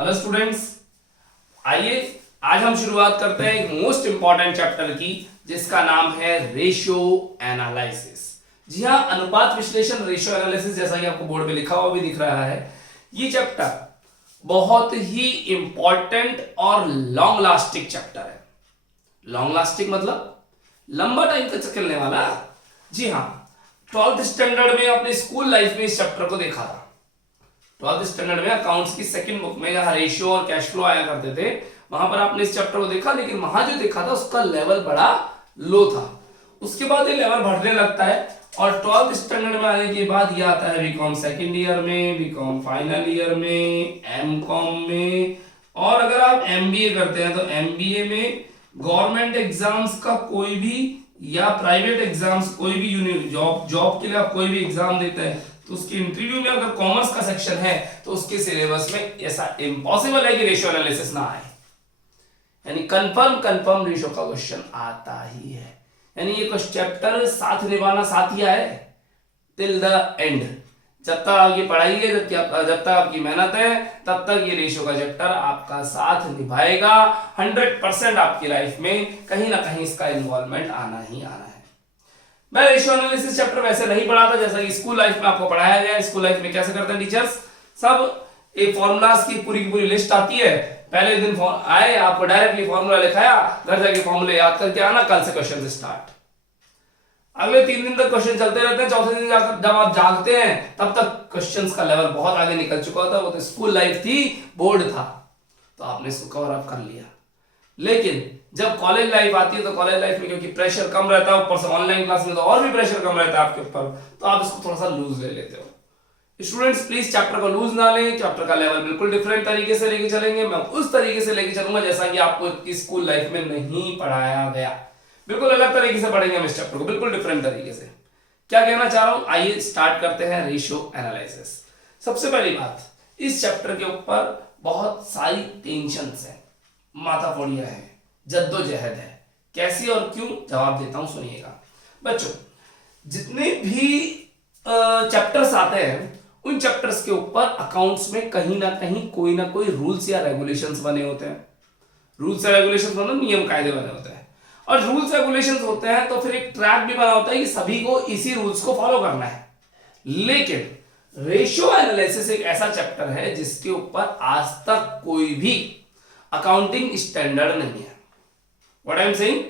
Hello students, आइए आज हम शुरुआत करते हैं एक मोस्ट इंपॉर्टेंट चैप्टर की जिसका नाम है रेशियो एनालिसिस। जी हाँ, अनुपात विश्लेषण, रेशियो एनालिसिस, जैसा कि आपको बोर्ड पे लिखा हुआ भी दिख रहा है। ये चैप्टर बहुत ही इंपॉर्टेंट और लॉन्ग लास्टिंग चैप्टर है। लॉन्ग लास्टिंग मतलब लंबा टाइम तक चलने वाला। जी हाँ, 12th स्टैंडर्ड में अपने स्कूल लाइफ में इस चैप्टर को देखा था। 12th स्टैंडर्ड में अकाउंट्स की सेकंड बुक में जहां रेशियो और कैश फ्लो आया करते थे, वहां पर आपने इस चैप्टर को देखा, लेकिन वहां जो देखा था उसका लेवल बड़ा लो था। उसके बाद ये लेवल बढ़ने लगता है और 12th स्टैंडर्ड में आने के बाद ये आता है बीकॉम सेकंड ईयर में, बीकॉम फाइनल ईयर में, एमकॉम में, और अगर आप एमबीए करते हैं तो एमबीए में गवर्नमेंट एग्जाम्स का कोई भी या प्राइवेट एग्जाम्स, कोई भी जॉब के लिए आप कोई भी एग्जाम देते हैं तो उसके इंटरव्यू में अगर कॉमर्स का सेक्शन है तो उसके सिलेबस में ऐसा इम्पॉसिबल है कि रेशियो एनालिसिस ना आए। यानी कंफर्म रेशियो का क्वेश्चन आता ही है। यानी ये कुछ चैप्टर साथ निभाना साथिया है टिल द एंड। जब तक आपकी पढ़ाई है, जब तक आपकी मेहनत है, तब तक ये रेशियो का चैप्टर आपका साथ निभाएगा। 100% आपकी लाइफ में कहीं ना कहीं इसका इन्वॉल्वमेंट आना ही आना है। मैं रेशियो एनालिसिस चैप्टर वैसे नहीं पढ़ाता जैसा कि स्कूल लाइफ में आपको पढ़ाया गया है। स्कूल लाइफ में कैसे करते हैं टीचर्स, सब एक फॉर्मूलाज की पूरी लिस्ट आती है। पहले दिन आए, आपको डायरेक्टली फॉर्मूला लिखाया, घर जाके फॉर्मूले याद करके आना, कल से क्वेश्चन स्टार्ट। अगले 3 दिन तक क्वेश्चन चलते रहते हैं। चौथे दिन जब आप जागते हैं तब तक क्वेश्चंस का लेवल बहुत आगे निकल चुका होता है। वो तो स्कूल लाइफ थी, बोर्ड था, तो आपने इसको कवर अप कर लिया। लेकिन जब कॉलेज लाइफ आती है तो कॉलेज लाइफ में क्योंकि प्रेशर कम रहता है, ऊपर से ऑनलाइन क्लास में तो और भी प्रेशर कम रहता है आपके ऊपर, तो आप इसको थोड़ा सा लूज ले लेते हो। स्टूडेंट्स प्लीज चैप्टर को लूज ना लें। चैप्टर का लेवल बिल्कुल डिफरेंट तरीके से लेके चलेंगे। मैं उस तरीके से लेके चलूंगा जैसा कि आपको स्कूल लाइफ में नहीं पढ़ाया गया। बिल्कुल अलग तरीके से पढ़ेंगे हम इस चैप्टर को, बिल्कुल डिफरेंट तरीके से। क्या कहना चाह रहा हूं, आइए स्टार्ट करते हैं रेशियो एनालिसिस। सबसे पहली बात, इस चैप्टर के ऊपर बहुत सारी टेंशंस है, माथाफोड़ियां है, जद्दोजहद है। कैसी और क्यों, जवाब देता हूं, सुनिएगा। बच्चों, जितने भी चैप्टर्स आते हैं उन चैप्टर्स के ऊपर अकाउंट्स में कहीं ना कोई रूल्स या रेगुलेशंस बने होते हैं। रूल्स या रेगुलेशंस मतलब नियम कायदे बने होते हैं। और रूल्स रेगुलेशंस होते हैं तो फिर एक ट्रैक भी बना होता है कि सभी को इसी रूल्स को फॉलो करना है। लेकिन रेशियो एनालिसिस एक ऐसा चैप्टर है जिसके ऊपर आज तक कोई भी अकाउंटिंग स्टैंडर्ड नहीं है। व्हाट आई एम सेइंग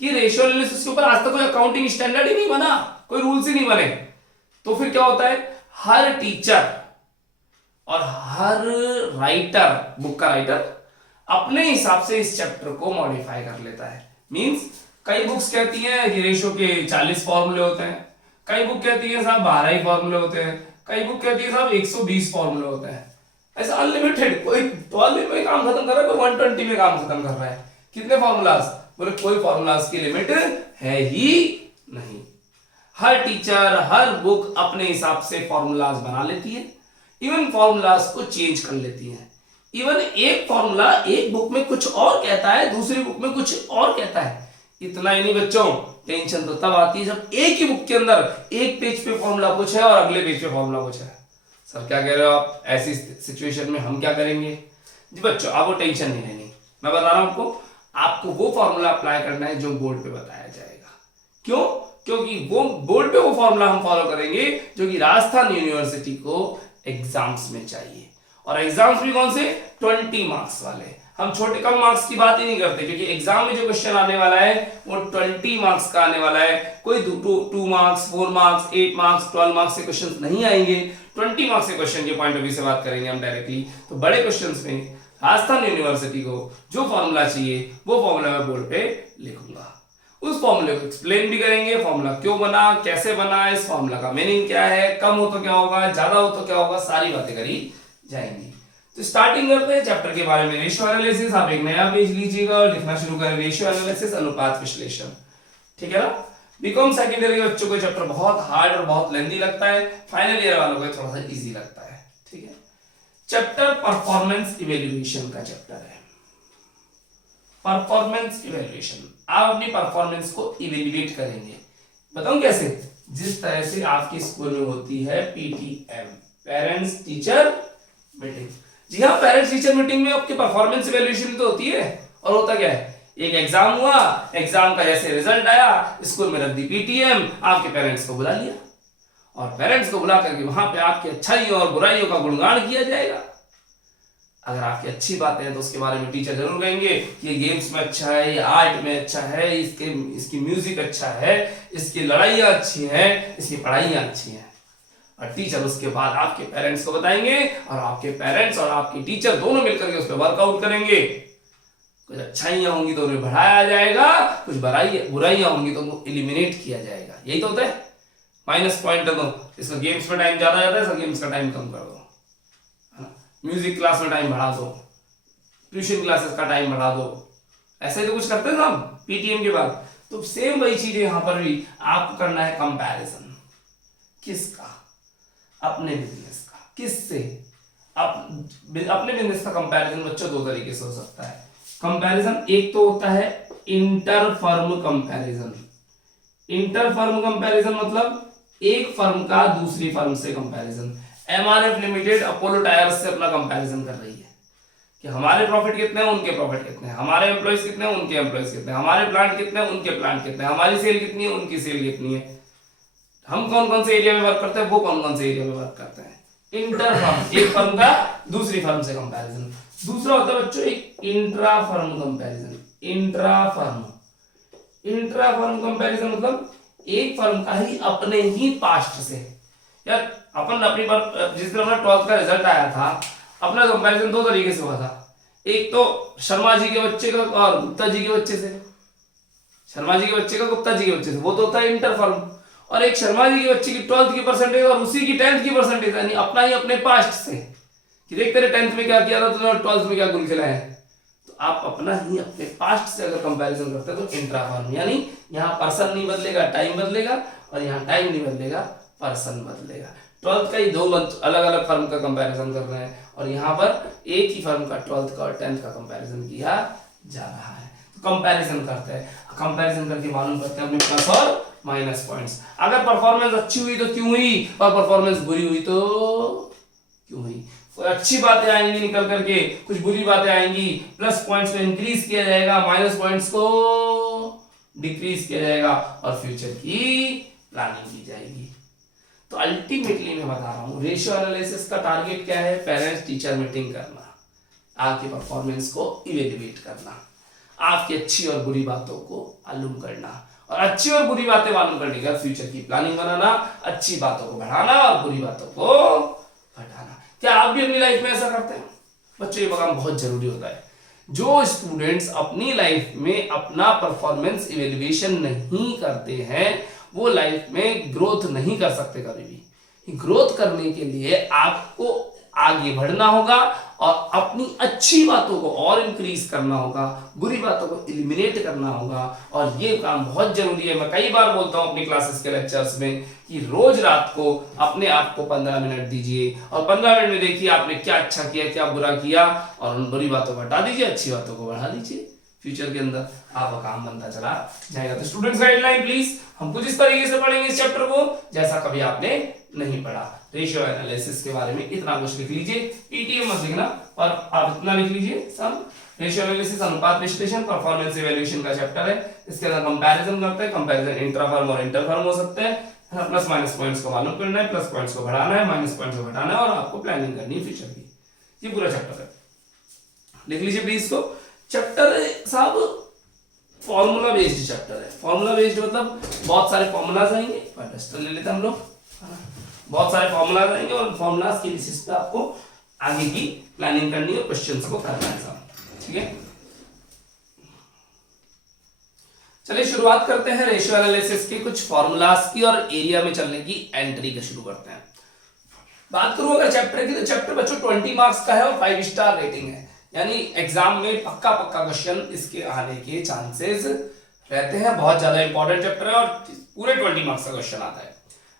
कि रेशियो एनालिसिस के ऊपर आज तक कोई अकाउंटिंग स्टैंडर्ड ही नहीं बना, कोई रूल्स ही नहीं बने। तो फिर क्या होता है, हर टीचर और हर राइटर, बुक का राइटर, अपने हिसाब से इस चैप्टर को मॉडिफाई कर लेता है। मींस कई बुक्स कहती हैं कि रेशियो के 40 फॉर्मूले होते हैं, कई बुक कहती है साहब 12 ही फॉर्मूले होते हैं, कई बुक कहती है साहब 120 फॉर्मूले होते हैं। ऐसा अनलिमिटेड, कोई 12 में काम खत्म कर रहा है, कोई 120 में काम खत्म कर रहा है। कितने फॉर्मूलाज, बोले कोई फॉर्मूलाज की लिमिट है ही नहीं। हर टीचर, हर बुक अपने हिसाब से फॉर्मूलाज बना लेती है, इवन फॉर्मूलाज को चेंज कर लेती है। इवन एक फॉर्मूला एक बुक में कुछ और कहता है, दूसरी बुक में कुछ और कहता है। इतना ही नहीं बच्चों, टेंशन तो तब आती है जब एक ही बुक के अंदर एक पेज पे फॉर्मूला कुछ है और अगले पेज पे फॉर्मूला कुछ है। सर क्या कह रहे हो आप, ऐसी सिचुएशन में हम क्या करेंगे? जी बच्चों, आप वो टेंशन नहीं लेनी। मैं बता रहा हूं आपको वो फॉर्मूला अप्लाई करना है जो बोर्ड पे बताया जाएगा। क्यों? क्योंकि वो बोर्ड पे वो फॉर्मूला हम फॉलो करेंगे जो कि राजस्थान यूनिवर्सिटी को एग्जाम्स में चाहिए। और एग्जाम्स भी कौन से? 20 मार्क्स वाले। हम छोटे कम मार्क्स की बात ही नहीं करते, क्योंकि एग्जाम में जो क्वेश्चन आने वाला है वो 20 मार्क्स का आने वाला है। कोई 2 मार्क्स, 4 मार्क्स, 8 मार्क्स, 12 मार्क्स से क्वेश्चन नहीं आएंगे। 20 मार्क्स के क्वेश्चन के पॉइंट ऑफ व्यू से बात करेंगे हम डायरेक्टली। तो बड़े क्वेश्चन में राजस्थान यूनिवर्सिटी को जो फॉर्मूला चाहिए वो फॉर्मूला मैं बोर्ड पे लिखूंगा। उस फॉर्मूले को एक्सप्लेन भी करेंगे, फॉर्मूला क्यों बना, कैसे बना, इस फॉर्मूला का मीनिंग क्या है, कम हो तो क्या होगा, ज्यादा हो तो क्या होगा, सारी बातें करी जाएंगी। तो स्टार्टिंग करते हैं चैप्टर के बारे में, रेशियो एनालिसिस। आप एक नया पेज लीजिएगा और लिखना शुरू करें, रेशियो एनालिसिस, अनुपात विश्लेषण। ठीक है ना? बीकॉम सेकंड ईयर के बच्चों को चैप्टर बहुत हार्ड और बहुत लेंथी लगता है, फाइनल ईयर वालों को थोड़ा सा इजी लगता है। ठीक है, चैप्टर परफॉर्मेंस इवेल्युएशन का चैप्टर है। परफॉर्मेंस इवेल्युएशन, आप अपनी परफॉर्मेंस को इवेल्युएट करेंगे। बताऊं कैसे? जिस तरह से आपके स्कूल में होती है पीटीएम, पेरेंट्स टीचर मीटिंग। जी हाँ, पेरेंट्स टीचर मीटिंग में आपकी परफॉर्मेंस इवैल्यूएशन तो होती है, और होता क्या है, एक एग्जाम हुआ, एग्जाम का जैसे रिजल्ट आया, स्कूल में रख दी पीटीएम, आपके पेरेंट्स को बुला लिया और पेरेंट्स को बुला करके वहां पे आपकी अच्छाइयों और बुराइयों का गुणगान किया जाएगा। अगर आपकी अच्छी बातें हैं तो उसके बारे में टीचर जरूर कहेंगे कि ये गेम्स में अच्छा है, ये आर्ट में अच्छा है, इसकी म्यूजिक अच्छा है, इसकी लड़ाइयाँ अच्छी हैं, इसकी पढ़ाइयाँ अच्छी हैं। और टीचर उसके बाद आपके पेरेंट्स को बताएंगे और आपके पेरेंट्स और आपके टीचर दोनों मिलकर के उस पर वर्कआउट करेंगे। कुछ अच्छाइयाँ होंगी तो उन्हें बढ़ाया जाएगा, कुछ बुराइयाँ होंगी तो उनको एलिमिनेट किया जाएगा। यही तो होता है। माइनस पॉइंट दो, इसका गेम्स में टाइम ज्यादा जाता है, इसका गेम्स का टाइम कम कर दो, म्यूजिक क्लास में टाइम बढ़ा दो, ट्यूशन क्लासेस का टाइम बढ़ा दो। ऐसे तो कुछ करते हैं हम पीटीएम के बाद। तो सेम वही चीज है यहां पर भी, आपको करना है कंपैरिजन। किसका? अपने बिजनेस का। किससे? अपने बिजनेस का कंपैरिजन बच्चों दो तरीके से हो सकता है कंपैरिजन। एक तो होता है inter firm comparison. Inter firm comparison मतलब एक फर्म का दूसरी फर्म से comparison. MRF limited Apollo tyres से अपना कंपैरिजन कर रही है कि हमारे प्रॉफिट कितने हैं, उनके प्रॉफिट कितने हैं, हमारे एम्प्लॉइज कितने हैं, उनके एम्प्लॉइज कितने हैं, हमारे प्लांट कितने हैं, उनके प्लांट कितने हैं, हमारी सेल कितनी है, उनकी सेल कितनी है, हम कौन कौन से एरिया में वर्क करते हैं, वो कौन कौन से एरिया में वर्क करते हैं। इंटर फर्म, एक फर्म का दूसरी फर्म से कंपैरिजन। दूसरा होता है बच्चों एक intra firm comparison. Intra firm comparison मतलब एक फर्म का ही अपने ही पास्ट से। यार अपन अपनी जिस दिन अपना 12th का रिजल्ट आया था, अपना कंपैरिजन दो तरीके से हुआ था। एक तो शर्मा जी के बच्चे का और गुप्ता जी के बच्चे से, शर्मा जी के बच्चे का गुप्ता जी के बच्चे से, वो तो होता है इंटर फर्म। और एक शर्मा जी के बच्चे की 12th की परसेंटेज और उसी की 10th की परसेंटेज, यानी अपना ही अपने पास्ट से कि देख तेरे 10th में क्या किया था तूने और 12th में क्या गुल खिलाए हैं। तो आप अपना ही अपने पास्ट से अगर कंपैरिजन करते हैं तो इंट्रा फर्म, यानी यहाँ पर्सन नहीं बदलेगा, टाइम बदलेगा, और यहाँ टाइम नहीं बदलेगा, पर्सन बदलेगा। 12th का ही दो अलग अलग फर्म का कंपैरिजन कर रहे हैं और यहाँ पर एक ही फर्म का 12th का और 10th का कंपैरिजन किया जा रहा है। तो कंपैरिजन करते हैं, कंपैरिजन करके मालूम करते हैं अपने प्लस और माइनस पॉइंट्स। अगर परफॉर्मेंस अच्छी हुई तो क्यों हुई, और परफॉर्मेंस बुरी हुई तो क्यों हुई। कोई अच्छी बातें आएंगी निकल करके, कुछ बुरी बातें आएंगी, प्लस पॉइंट्स को इंक्रीज किया जाएगा, माइनस पॉइंट्स को डिक्रीज किया जाएगा और फ्यूचर की प्लानिंग की जाएगी। तो अल्टीमेटली मैं बता रहा हूं रेशियो एनालिसिस का टारगेट क्या है, पेरेंट्स टीचर मीटिंग करना, आपके परफॉर्मेंस को इवेल्युएट करना, आपकी अच्छी और बुरी बातों को मालूम करना, और अच्छी और बुरी बातें मालूम करने के बाद फ्यूचर की प्लानिंग बनाना, अच्छी बातों को बढ़ाना और बुरी बातों को घटाना। क्या आप भी अपनी लाइफ में ऐसा करते हैं? बच्चों ये काम बहुत जरूरी होता है। जो स्टूडेंट्स अपनी लाइफ में अपना परफॉर्मेंस इवेल्युएशन नहीं करते हैं वो लाइफ में ग्रोथ नहीं कर सकते कभी भी। ग्रोथ करने के लिए आपको आगे बढ़ना होगा और अपनी अच्छी बातों को और इंक्रीज करना होगा, बुरी बातों को एलिमिनेट करना होगा, और ये काम बहुत जरूरी है। मैं कई बार बोलता हूं अपनी क्लासेस के लेक्चर्स में कि रोज रात को अपने आप को 15 मिनट दीजिए और 15 मिनट में देखिए आपने क्या अच्छा किया, क्या बुरा किया, और उन बुरी बातों को हटा दीजिए, अच्छी बातों को बढ़ा दीजिए। फ्यूचर के अंदर आपका काम बनता चला जाएगा। तो स्टूडेंट्स गाइडलाइन प्लीज हम कुछ इस तरीके से पढ़ेंगे इस चैप्टर को जैसा कभी आपने नहीं पढ़ा। रेशियो एनालिसिस के बारे में इतना कुछ लिख लीजिए, पीटीएम मत लिखना, और आप इतना लिख लीजिए सम। रेशियो एनालिसिस अनुपात विश्लेषण परफॉर्मेंस इवैल्यूएशन का चैप्टर है। इसके अंदर कंपैरिजन करते हैं, कंपैरिजन इंट्रा फर्म और इंटर फर्म हो सकते हैं। प्लस माइनस पॉइंट्स को मालूम करना है, प्लस पॉइंट्स को बढ़ाना है, माइनस पॉइंट्स को घटाना है, और आपको प्लानिंग करनी है फ्यूचर की। ये पूरा चैप्टर है, लिख लीजिए प्लीज इसको। चैप्टर साहब फॉर्मूला बेस्ड चैप्टर है। फॉर्मूला बेस्ड मतलब बहुत सारे फॉर्मूलाज आएंगे, फर्स्ट ले लेते हैं हम लोग, बहुत सारे फॉर्मूलाज आएंगे और फॉर्मूलाज के बेसिस पे आपको आगे की प्लानिंग करनी है, क्वेश्चंस को करना है सब, ठीक है। चलिए शुरुआत करते हैं रेशियो एनालिसिस के कुछ फॉर्मूलाज की और एरिया में चलने की एंट्री का शुरू करते हैं। बात करूं अगर चैप्टर की, तो चैप्टर बच्चों 20 मार्क्स का है और 5 स्टार रेटिंग है, यानी एग्जाम में पक्का क्वेश्चन इसके आने के चांसेस रहते हैं। बहुत ज्यादा इंपॉर्टेंट चैप्टर है और पूरे 20 मार्क्स का क्वेश्चन आता है।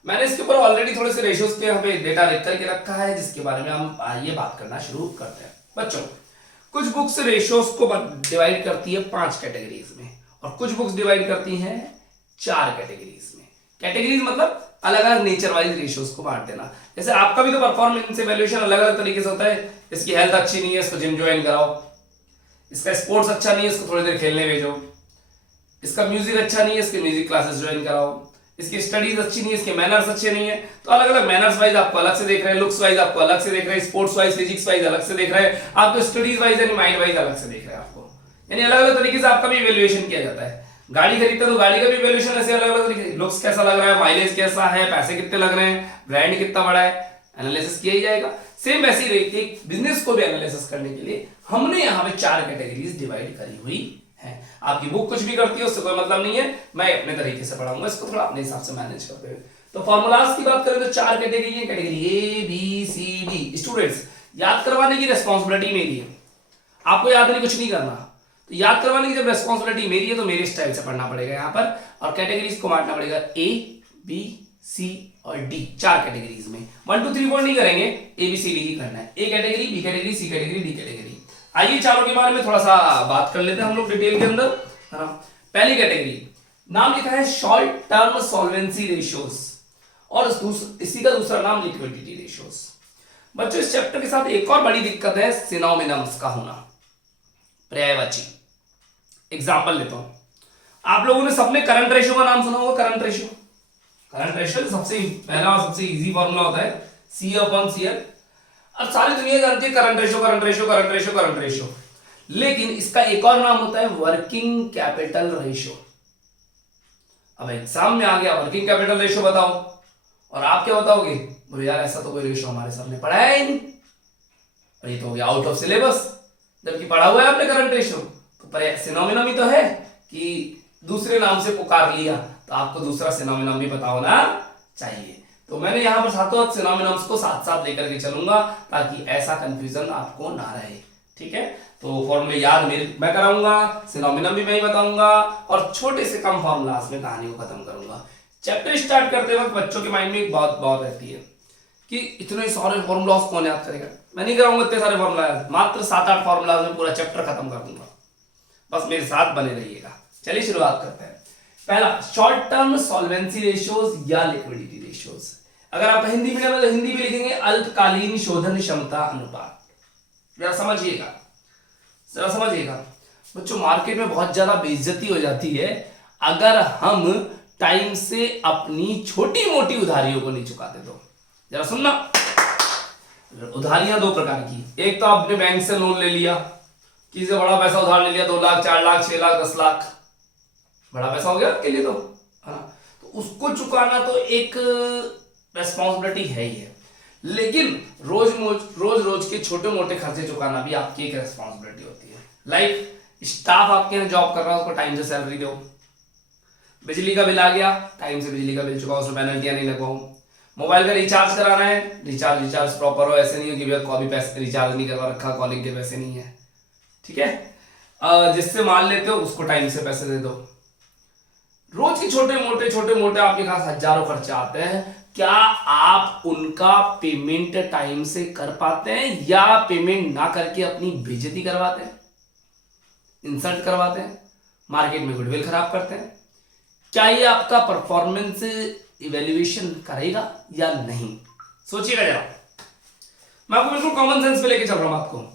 मैंने इसके ऊपर ऑलरेडी थोड़े से रेशियोज के यहाँ पे डेटा लिख करके रखा है, जिसके बारे में हम आइए बात करना शुरू करते हैं। बच्चों कुछ बुक्स रेशियोज को डिवाइड करती है 5 कैटेगरीज में, और कुछ बुक्स डिवाइड करती हैं 4 कैटेगरीज में। कैटेगरीज मतलब अलग अलग नेचर वाइज रेशियोज को बांट देना। जैसे आपका भी तो परफॉर्मेंस इवैल्यूएशन अलग अलग तरीके से होता है। इसकी हेल्थ अच्छी नहीं है, इसको जिम ज्वाइन कराओ। इसका स्पोर्ट्स अच्छा नहीं है, इसको थोड़ी देर खेलने भेजो। इसका म्यूजिक अच्छा नहीं है, इसके म्यूजिक क्लासेस ज्वाइन कराओ। इसकी स्टडीज अच्छी नहीं है, इसके मैनर्स अच्छे नहीं है, तो अलग अलग मैनर्स वाइज आपको अलग से देख रहे हैं, लुक्स वाइज आपको अलग से देख रहे हैं, स्पोर्ट्स वाइज फिजिक्स वाइज अलग से देख रहे हैं, आपको studies wise and mind wise अलग से देख रहे हैं आपको। यानी अलग अलग तरीके से आपका भी इवैल्यूएशन किया जाता है। गाड़ी खरीदते हो तो गाड़ी का भी इवैल्यूएशन ऐसे अलग अलग तरीके, लुक्स कैसा लग रहा है, माइलेज कैसा है, पैसे कितने लग रहे हैं, ब्रांड कितना बड़ा है, एनालिसिस किया ही जाएगा। सेम वैसी एक बिजनेस को भी एनालिसिस करने के लिए हमने यहाँ पे 4 कैटेगरीज डिवाइड करी हुई है। आपकी बुक कुछ भी करती है उससे कोई मतलब नहीं है, मैं अपने तरीके से पढ़ाऊंगा इसको, थोड़ा अपने हिसाब से मैनेज करते हुए। तो फॉर्मूलाज की बात करें तो 4 कैटेगरी है, category A B C D. Students याद करवाने की रिस्पॉन्सिबिलिटी मेरी है, आपको याद नहीं कुछ नहीं करना। तो याद करवाने की जब रिस्पॉन्सिबिलिटी मेरी है तो मेरे स्टाइल से पढ़ना पड़ेगा यहाँ पर, और कैटेगरीज को बांटना पड़ेगा ए बी सी और डी, 4 कैटेगरीज में। 1 2 3 4 नहीं करेंगे, ए बी सी डी ही करना है। A category, B category, C category, D category. आइए चारों के बारे में थोड़ा सा बात कर लेते हैं हम लोग डिटेल के अंदर, है ना। पहली कैटेगरी नाम लिखा है शॉर्ट टर्म सॉल्वेंसी रेशियोज, और इसी का दूसरा नाम लिक्विडिटी रेशियोज। बच्चों इस चैप्टर के साथ एक और बड़ी दिक्कत है सिनोनिम्स का होना, पर्यायवाची। एग्जांपल लेता हूं, आप लोगों ने सबने करंट रेशियो का नाम सुना होगा। करंट रेशियो, करंट रेशियो सबसे पहला और सबसे इजी फॉर्मूला होता है C/CL, और सारी दुनिया जानती है current ratio current ratio current ratio current ratio. लेकिन इसका एक और नाम होता है वर्किंग कैपिटल रेशियो। अब एग्जाम में आ गया वर्किंग कैपिटल रेशियो बताओ, और आप क्या बताओगे, बोले यार ऐसा तो कोई रेशियो हमारे सामने पढ़ा है नहीं, और ये तो हो गया आउट ऑफ सिलेबस। जबकि पढ़ा हुआ है आपने करंट रेशियो, तो सिनोनिम ही तो है कि दूसरे नाम से पुकार लिया, तो आपको दूसरा सिनोनिम भी पता होना चाहिए। तो मैंने यहां पर सातों सिनोनिम्स को साथ साथ लेकर के चलूंगा ताकि ऐसा कंफ्यूजन आपको ना रहे, ठीक है। तो फॉर्मूले याद मैं कराऊंगा, सिनोनिम भी मैं ही बताऊंगा, और छोटे से कम फॉर्मूलाज में कहानी को खत्म करूंगा। चैप्टर स्टार्ट करते वक्त बच्चों के माइंड में एक बात रहती है कि इतने सारे फॉर्मूलाज कौन याद करेगा। मैं नहीं कराऊंगा इतने सारे फॉर्मूला, मात्र 7-8 फॉर्मूलाज में पूरा चैप्टर खत्म कर दूंगा, बस मेरे साथ बने रहिएगा। चलिए शुरुआत करते हैं। पहला शॉर्ट टर्म सॉल्वेंसी रेशियोज या लिक्विडिटी रेशियोज। अगर आप हिंदी मीडियम में तो हिंदी में लिखेंगे अल्पकालीन शोधन क्षमता अनुपात। जरा समझिएगा, जरा समझिएगा बच्चों, मार्केट में बहुत ज्यादा बेइज्जती हो जाती है अगर हम टाइम से अपनी छोटी मोटी उधारियों को नहीं चुकाते। तो जरा सुनना, उधारियां 2 प्रकार की, एक तो आपने बैंक से लोन ले लिया, किसी से बड़ा पैसा उधार ले लिया, 2 लाख 4 लाख 6 लाख 10 लाख, बड़ा पैसा हो गया आपके लिए, तो है ना। तो उसको चुकाना तो एक रेस्पॉन्सिबिलिटी है ही है, लेकिन रोज के छोटे मोटे खर्चे चुकाना भी आपकी एक रेस्पॉन्सिबिलिटी होती है। लाइक स्टाफ आपके यहाँ जॉब कर रहा है, उसको टाइम से सैलरी दो। बिजली का बिल आ गया, टाइम से बिजली का बिल चुकाओ, उसमें पेनल्टियां नहीं लगवाओ। मोबाइल का रिचार्ज कराना है, रिचार्ज प्रॉपर हो, ऐसे नहीं हो कि भैया कभी पैसे रिचार्ज नहीं करवा रखा, कॉलिंग के पैसे नहीं है, ठीक है। जिससे माल लेते हो उसको टाइम से पैसे दे दो। रोज के छोटे मोटे आपके पास हजारों खर्चे आते हैं, क्या आप उनका पेमेंट टाइम से कर पाते हैं या पेमेंट ना करके अपनी बेइज्जती करवाते हैं, इंसल्ट करवाते हैं, मार्केट में गुडविल खराब करते हैं? क्या ये आपका परफॉर्मेंस इवैल्यूएशन करेगा या नहीं? सोचिएगा जरा। मैं आपको बिल्कुल कॉमन सेंस पे लेके चल रहा हूं आपको।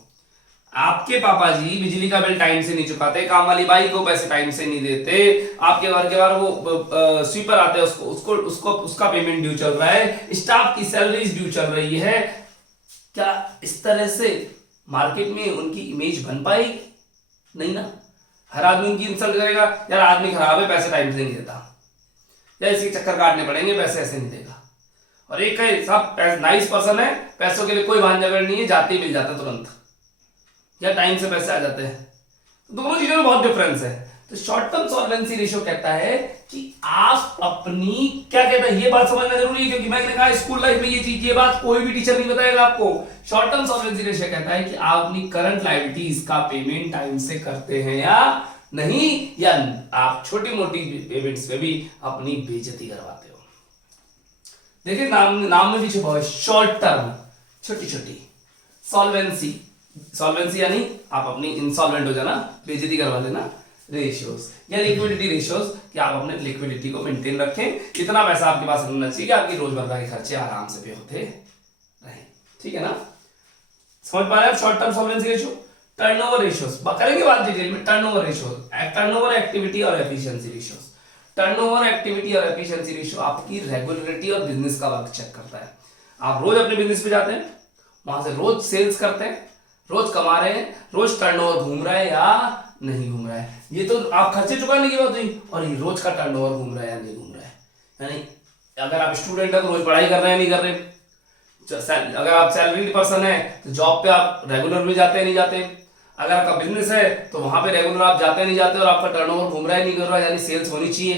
आपके पापा जी बिजली का बिल टाइम से नहीं चुकाते, काम वाली बाई को पैसे टाइम से नहीं देते, आपके घर के बाहर वो स्वीपर आते हैं, उसका पेमेंट ड्यू चल रहा है, स्टाफ की सैलरीज ड्यू चल रही है, क्या इस तरह से मार्केट में उनकी इमेज बन पाएगी? नहीं ना। हर आदमी उनकी इंसल्ट करेगा, यार आदमी खराब है, पैसे टाइम से नहीं देता, या इसके चक्कर काटने पड़ेंगे, पैसे ऐसे नहीं देगा। और एक सब नाइस पर्सन है, पैसों के लिए कोई भान झगड़ नहीं है, जाते ही मिल जाता है तुरंत, या टाइम से पैसे आ जाते हैं। तो दोनों चीजों में बहुत डिफरेंस है। तो शॉर्ट टर्म सॉल्वेंसी रेशियो कहता है कि आप अपनी, क्या कहता है, ये बात समझना जरूरी है, क्योंकि मैंने कहा स्कूल लाइफ में ये चीज, ये बात कोई भी टीचर नहीं बताएगा आपको। शॉर्ट टर्म सॉल्वेंसी रेशियो कहता है कि आप अपनी करंट लायबिलिटीज का पेमेंट टाइम से करते हैं या नहीं, या आप छोटी मोटी पेमेंट्स में भी अपनी बेइज्जती करवाते हो। देखिए नाम में भी छुपा हुआ है शॉर्ट टर्म, छोटी छोटी। सॉल्वेंसी यानी आप अपनी इंसॉल्वेंट हो जाना, बेइज्जती करवा लेना। रेशियोज या लिक्विडिटी रेशियोज, कि आप अपने लिक्विडिटी को मेंटेन रखें, इतना पैसा आपके पास रहना चाहिए कि आपकी रोजमर्रा के खर्चे आराम से पे होते रहे। ठीक है ना, समझ पा रहे हैं? Short term solvency ratio, turnover ratios करेंगे बात डिटेल में। टर्नओवर रेशियो, टर्नओवर एक्टिविटी और एफिशिएंसी रेशियोज। टर्नओवर एक्टिविटी और एफिशिएंसी रेशियो आपकी रेगुलरिटी और बिजनेस का वर्क चेक करता है। आप रोज अपने बिजनेस पे जाते हैं, वहां से रोज सेल्स करते हैं, रोज कमा रहे हैं, रोज टर्नओवर घूम रहा है या नहीं घूम रहा है, ये तो आप खर्चे चुकाने की बात हुई, और ये रोज का टर्नओवर घूम रहा है या नहीं घूम रहा है। यानी अगर आप स्टूडेंट है तो रोज पढ़ाई कर रहे हैं नहीं कर रहे, अगर आप सैलरीड पर्सन है तो जॉब पे आप रेगुलर में जाते हैं नहीं जाते, अगर आपका बिजनेस है तो वहां पे रेगुलर आप जाते नहीं जाते, और आपका टर्नओवर घूम रहा है नहीं कर रहा है, यानी सेल्स होनी चाहिए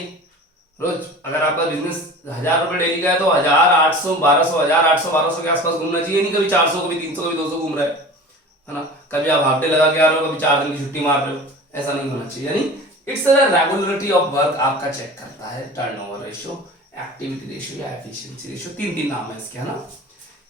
रोज। अगर आपका बिजनेस 1000 रुपए डेली का है तो 1000, 800, 1200, 1800, 1200 के आसपास घूमना चाहिए, नहीं कभी 400, कभी 300, कभी 200 घूम रहा है ना। कभी आप हाफ डे लगा के आ रहे हो, कभी 4 दिन की छुट्टी मार रहे हो, ऐसा नहीं होना चाहिए। यानी it's a regularity of work आपका चेक करता है टर्नओवर रेशियो, एक्टिविटी रेशियो या एफिशिएंसी रेशियो, तीन नाम है इसके, है ना।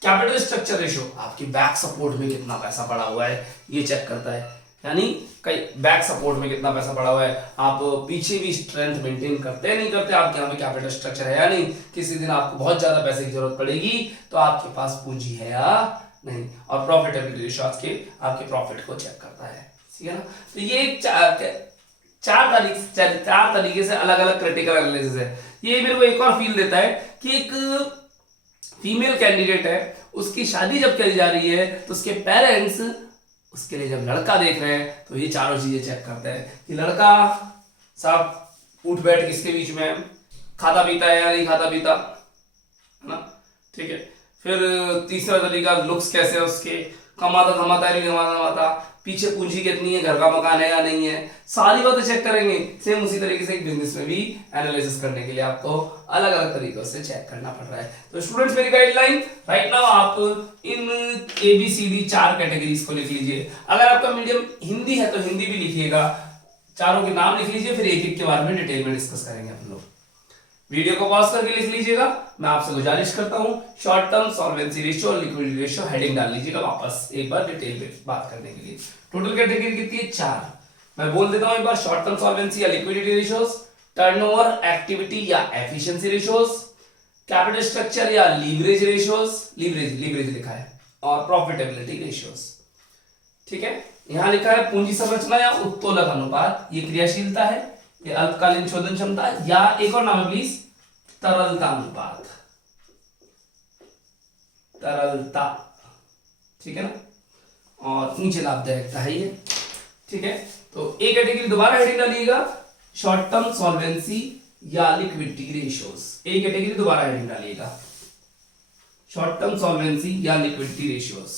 कैपिटल स्ट्रक्चर रेशियो, आपकी बैक सपोर्ट में कितना पैसा पड़ा हुआ है ये चेक करता है, यानी कई बैक सपोर्ट में कितना पैसा पड़ा हुआ है, आप पीछे भी स्ट्रेंथ मेंटेन करते हैं नहीं करते, आपके यहाँ पे कैपिटल स्ट्रक्चर है या नहीं, किसी दिन आपको बहुत ज्यादा पैसे की जरूरत पड़ेगी तो आपके पास पूंजी है या नहीं। और प्रॉफिटेबिलिटी रेशियो आपके प्रॉफिट को चेक करता है, ठीक है ना। तो ये चार तरीके से अलग अलग क्रिटिकल एनालिसिस है। ये मेरे को एक और फील देता है कि एक फीमेल कैंडिडेट है, उसकी शादी जब करी जा रही है तो उसके पेरेंट्स उसके लिए जब लड़का देख रहे हैं तो ये चारों चीजें चेक करते हैं कि लड़का साहब उठ बैठ किसके बीच में है, खाता पीता है या नहीं खाता पीता, है ना, ठीक है। फिर तीसरा तरीका लुक्स कैसे है उसके, कमाता है नहीं कमाता, पीछे पूंजी कितनी है, घर का मकान है या नहीं है, सारी बातें चेक करेंगे। सेम उसी तरीके से एक बिजनेस में भी एनालिसिस करने के लिए आपको अलग अलग तरीकों से चेक करना पड़ रहा है। तो स्टूडेंट्स मेरी गाइडलाइन राइट नाउ आप इन ABCD 4 कैटेगरीज को लिख लीजिए। अगर आपका मीडियम हिंदी है तो हिंदी भी लिखिएगा, चारों के नाम लिख लीजिए, फिर एक एक के बारे में डिटेल में डिस्कस करेंगे हम लोग। वीडियो को पॉज करके लिख लीजिएगा। मैं आपसे गुजारिश करता हूं शॉर्ट टर्म सॉल्वेंसी रेशियो और लिक्विडिटी रेशियो हेडिंग डाल लीजिएगा वापस एक बार डिटेल में बात करने के लिए। टोटल कैटेगरी कितनी है? 4। मैं बोल देता हूं एक बार, शॉर्ट टर्म सॉल्वेंसी या लिक्विडिटी रेशियोज, टर्नओवर एक्टिविटी या एफिशिएंसी रेशियोज, कैपिटल स्ट्रक्चर या लीवरेज रेशियोज, लीवरेज लिखा है, और प्रॉफिटेबिलिटी रेशियोज। ठीक है, यहां लिखा है पूंजी संरचना या उत्तोलक अनुपात, ये क्रियाशीलता है, ये अल्पकालीन शोधन क्षमता, या एक और नाम है प्लीज तरलता अनुपात, तरलता, ठीक है ना, और नीचे लाभदायकता है ये। ठीक है, तो एक कैटेगरी दोबारा हेडिंग डालिएगा, शॉर्ट टर्म सॉल्वेंसी या लिक्विडिटी रेशियोज। एक कैटेगरी दोबारा हेडिंग डालिएगा, शॉर्ट टर्म सॉल्वेंसी या लिक्विडिटी रेशियोज।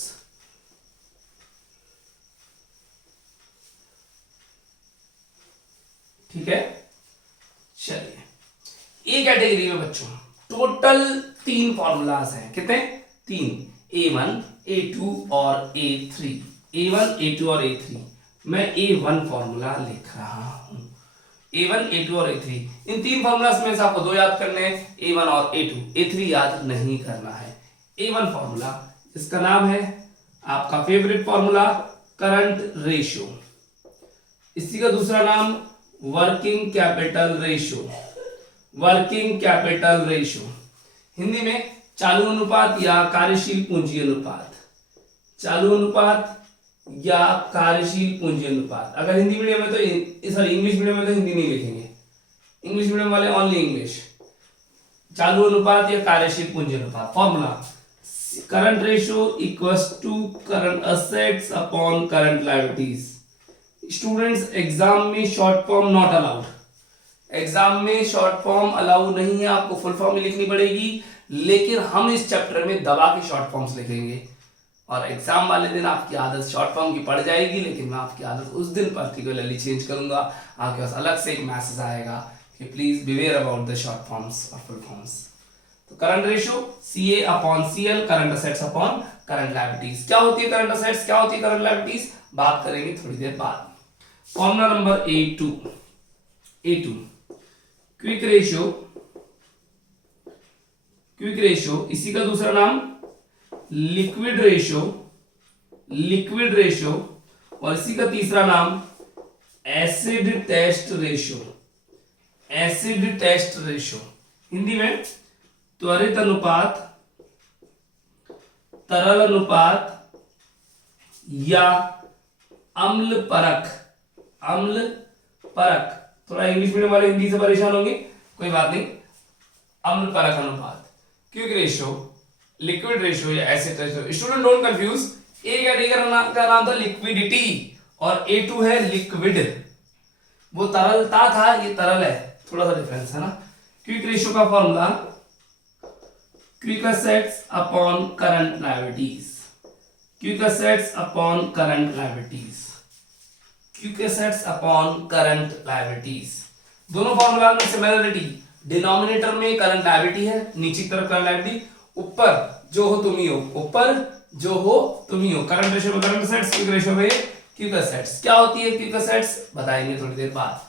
ठीक है, चलिए ए कैटेगरी में बच्चों टोटल 3 फॉर्मूलाज हैं। कितने? 3, A1, A2 और A3। A1, A2 और A3। मैं A1 फॉर्मूला लिख रहा हूं, A1, A2 और A3। इन 3 फॉर्मूलाज में से आपको 2 याद करने हैं, A1 और A2, A3 याद नहीं करना है। A1 फॉर्मूला, इसका नाम है आपका फेवरेट फॉर्मूला करंट रेशियो, इसी का दूसरा नाम working capital ratio, working capital ratio, Hindi में चालू अनुपात या कार्यशील पूंजी अनुपात, चालू अनुपात या कार्यशील पूंजी अनुपात। अगर हिंदी मीडियम में तो सॉरी इंग्लिश मीडियम में तो हिंदी नहीं लिखेंगे, इंग्लिश मीडियम वाले ओनली इंग्लिश। चालू अनुपात या कार्यशील पूंजी अनुपात, formula current ratio equals to current assets upon current liabilities. Students exam में short form not allowed, exam में शॉर्ट फॉर्म अलाउ नहीं है, आपको फुल फॉर्म ही लिखनी पड़ेगी, लेकिन हम इस चैप्टर में दबा के शॉर्ट फॉर्म्स लिखेंगे, और एग्जाम वाले दिन आपकी आदत शॉर्ट फॉर्म की पड़ जाएगी, लेकिन मैं आपकी आदत उस दिन पर्टिकुलरली चेंज करूंगा। आपके पास अलग से एक मैसेज आएगा कि please beware about the short forms और फुल फॉर्म्स। तो current ratio CA upon CL, current assets upon current liabilities. क्या होती है करंट असेट्स, क्या होती है करंट लायबिलिटीज, बात करेंगे थोड़ी देर बाद। Formula number A2 quick ratio, इसी का दूसरा नाम लिक्विड रेशियो, और इसी का तीसरा नाम acid test ratio, acid test ratio Hindi में त्वरित अनुपात, तरल अनुपात या अम्ल परख, अम्ल परख। थोड़ा इंग्लिश मीडियम वाले हिंदी से परेशान होंगे, कोई बात नहीं। अम्ल परख अनुपात, क्विक रेशियो, लिक्विड रेशियो या acid ratio. Student don't confuse, A category का नाम था लिक्विडिटी और A2 है लिक्विड। वो तरलता था, ये तरल है, थोड़ा सा डिफरेंस है ना। क्विक रेशियो का formula quick assets upon current liabilities, quick assets upon current liabilities, quick assets upon current liabilities. दोनों फॉर्मूला में सिमिलरिटी, डिनोमिनेटर में करंट लायबिलिटी है, नीचे की तरफ करंट लायबिलिटी, ऊपर जो हो तुम ही हो, ऊपर जो हो तुम ही हो। करंट रेशियो में करंट एसेट्स, क्विक रेशियो में क्विक एसेट्स। क्या होती है क्विक एसेट्स बताएंगे थोड़ी देर बाद।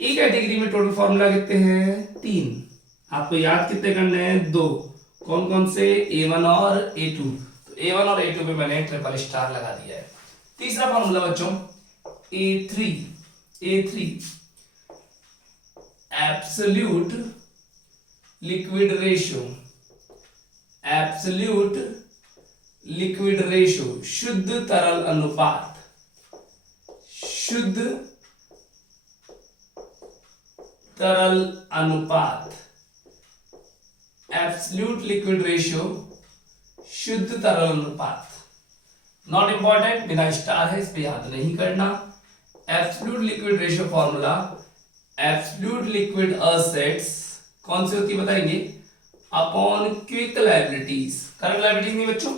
ए कैटेगरी में टोटल फॉर्मूला कितने हैं? 3। आपको याद कितने करने हैं? 2। कौन कौन से? A1 और A2। तो A1 और A2 पे मैंने ट्रिपल स्टार लगा दिया है। तीसरा फॉर्मूला बच्चों A3, A3 absolute liquid ratio, absolute liquid ratio, शुद्ध तरल अनुपात, शुद्ध तरल अनुपात, एब्सोल्यूट लिक्विड रेशियो, शुद्ध तरल अनुपात। नॉट इंपॉर्टेंट, बिना स्टार है, इस पे याद नहीं करना। Absolute liquid ratio formula, absolute liquid assets कौन सी होती है बताएंगे? Upon quick liabilities, current liabilities नहीं बच्चों,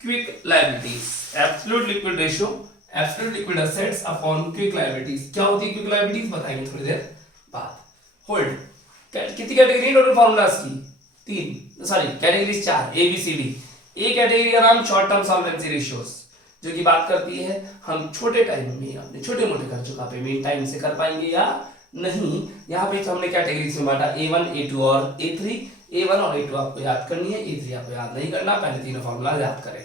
quick liabilities. Absolute liquid ratio, absolute liquid assets upon quick liabilities. क्या होती है क्विक लायबिलिटीज बताएंगे थोड़ी देर बाद। होल्ड, कितनी कैटेगरी टोटल फॉर्मूलाज की? 3, sorry category 4, ABCD। A category का नाम शॉर्ट टर्म सॉल्वेंसी रेशियोज, जो की बात करती है हम छोटे टाइम में अपने छोटे मोटे खर्चों का पेमेंट टाइम से कर पाएंगे या नहीं। यहाँ पे हमने कैटेगरीज में बांटा A1, A2 और A3। A1 और A2 आपको याद करनी है, A3 आपको याद नहीं करना, पहले तीनों फॉर्मूला याद करें।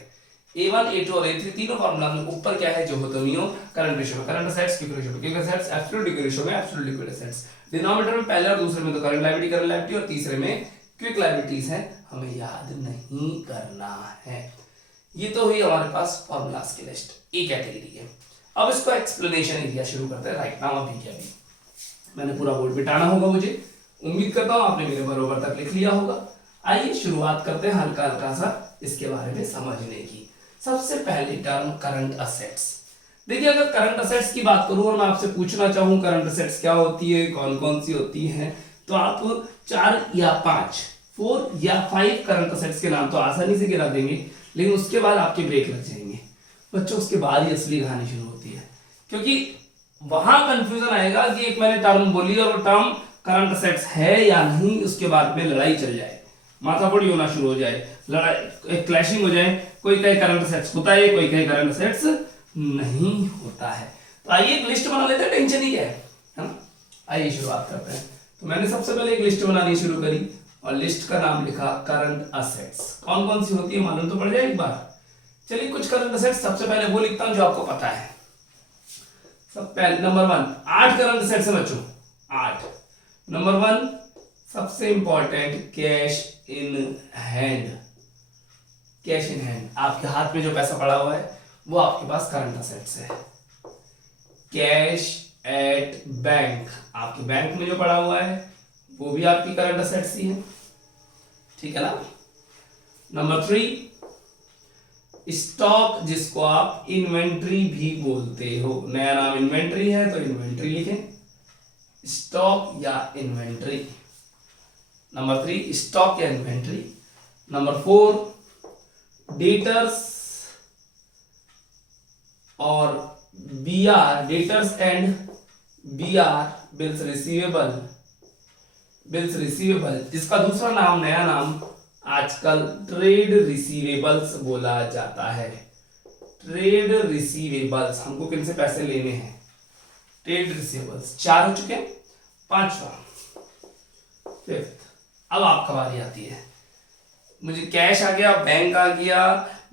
A1, A2 और A3 तीनों फॉर्मूला में ऊपर क्या है? जो हो तुम ही हो, करंट रेशियो में करंट एसेट्स, क्विक रेशियो में quick assets, absolute liquid ratio में एब्सोल्यूट लिक्विड एसेट्स। डिनोमिनेटर में पहले और दूसरे में तो करंट लायबिलिटी और तीसरे में क्विक लायबिलिटीज है, हमें याद नहीं करना है। ये तो हुई हमारे पास फॉर्मूलाज की लिस्ट ए कैटेगरी के। अब इसको एक्सप्लेनेशन एरिया शुरू करते हैं। राइट नाउ अभी क्या भी मैंने पूरा बोर्ड मिटाना होगा, मुझे उम्मीद करता हूं आपने मेरे बरोबर तक लिख लिया होगा। आइए शुरुआत करते हैं हल्का हल्का सा इसके बारे में समझने की। सबसे पहले टर्म करंट असेट्स। देखिए, अगर करंट असेट्स की बात करूं और मैं आपसे पूछना चाहूं करंट असेट्स क्या होती है, कौन कौन सी होती हैं, तो आप 4 या 5, 4 या 5 करंट असेट्स के नाम तो आसानी से गिरा देंगे, लेकिन उसके बाद आपके ब्रेक लग जाएंगे बच्चों। उसके बाद ही असली कहानी शुरू होती है, क्योंकि वहां कंफ्यूजन आएगा कि एक मैंने टर्म बोली और वो टर्म करंट असेट्स है या नहीं, उसके बाद में लड़ाई चल जाए, माथाफोड़ी होना शुरू हो जाए, लड़ाई क्लैशिंग हो जाए। कोई कहे करंट असेट्स होता है, कोई कहे करंट असेट्स नहीं होता है। तो आइए एक लिस्ट बना लेते हैं, टेंशन ही क्या है ना। आइए शुरुआत करते हैं। तो मैंने सबसे पहले एक लिस्ट बनानी शुरू करी और लिस्ट का नाम लिखा करंट असेट्स। कौन कौन सी होती है मालूम तो पड़ जाए एक बार। चलिए कुछ करंट असेट्स सबसे पहले वो लिखता हूं जो आपको पता है। सब पहले नंबर 1, 8 करंट असेट्स है बच्चों, 8। नंबर 1 सबसे important, cash in hand. Cash in hand, आपके हाथ में जो पैसा पड़ा हुआ है वो आपके पास करंट असेट्स है। कैश एट बैंक, आपके बैंक में जो पड़ा हुआ है वो भी आपकी करंट असेट्स ही है, ठीक है ना। नंबर 3 स्टॉक, जिसको आप इन्वेंट्री भी बोलते हो। नया नाम इन्वेंट्री है तो इन्वेंट्री लिखें, स्टॉक या इन्वेंट्री। नंबर 3 स्टॉक या इन्वेंट्री। नंबर 4 डेटर्स और BR, debtors and BR bills receivable, bills receivable, जिसका दूसरा नाम, नया नाम आजकल ट्रेड रिसीवेबल्स बोला जाता है। ट्रेड रिसीवेबल्स, हमको किनसे पैसे लेने हैं, ट्रेड रिसीवेबल्स। 4 हो चुके हैं, 5वां 5th। अब आपका बारी आती है। मुझे कैश आ गया, बैंक आ गया,